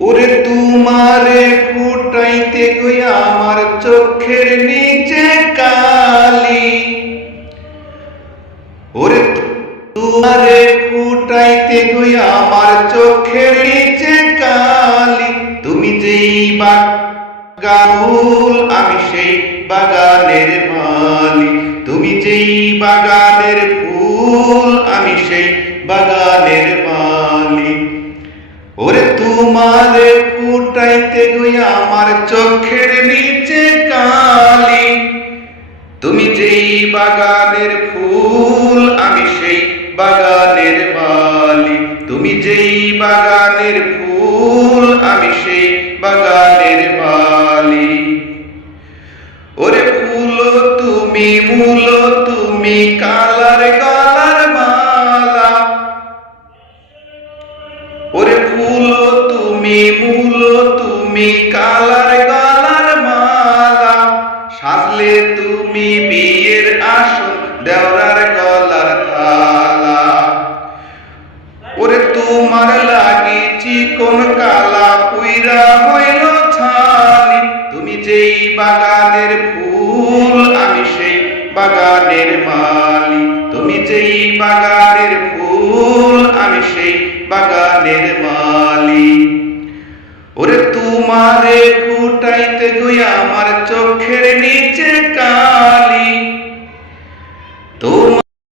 ওরে তোমারে ফুটাইতে গিয়া আমার চোখের নিচে কালি। ওরে তোমারে ফুটাইতে গিয়া আমার চোখের নিচে কালি। তুমি যেই বাগানুল আমি সেই বাগানের মালি। তুমি যেই বাগানের ফুল আমি সেই বাগানের মালি। ওরে তোমারে ফুটাইতে গিয়া আমার চোখের নিচে কালি। তুমি যেই বাগানের ফুল আমি সেই বাগানের মালি। তুমি যেই বাগানের ফুল আমি সেই বাগানের মালি। ওরে ফুল তুমি মূল তুমি কালার গলার মালা। ওরে ফুল তুমি মূল তুমি কালার গলার মালা। সাজলে তুমি বিয়ের আসন দেওরার গলার থালা। ওরে তোমার লাগি চিকন কালা পুইরা হইল ছানি। তুমি যেই বাগানের ফুল আমি সেই বাগানের মালি। তুমি যেই বাগানের ফুল আমি সেই বাগানের মালি। ওরে তোমারে ফুটাইতে গিয়া আমার চোখের নিচে কালি।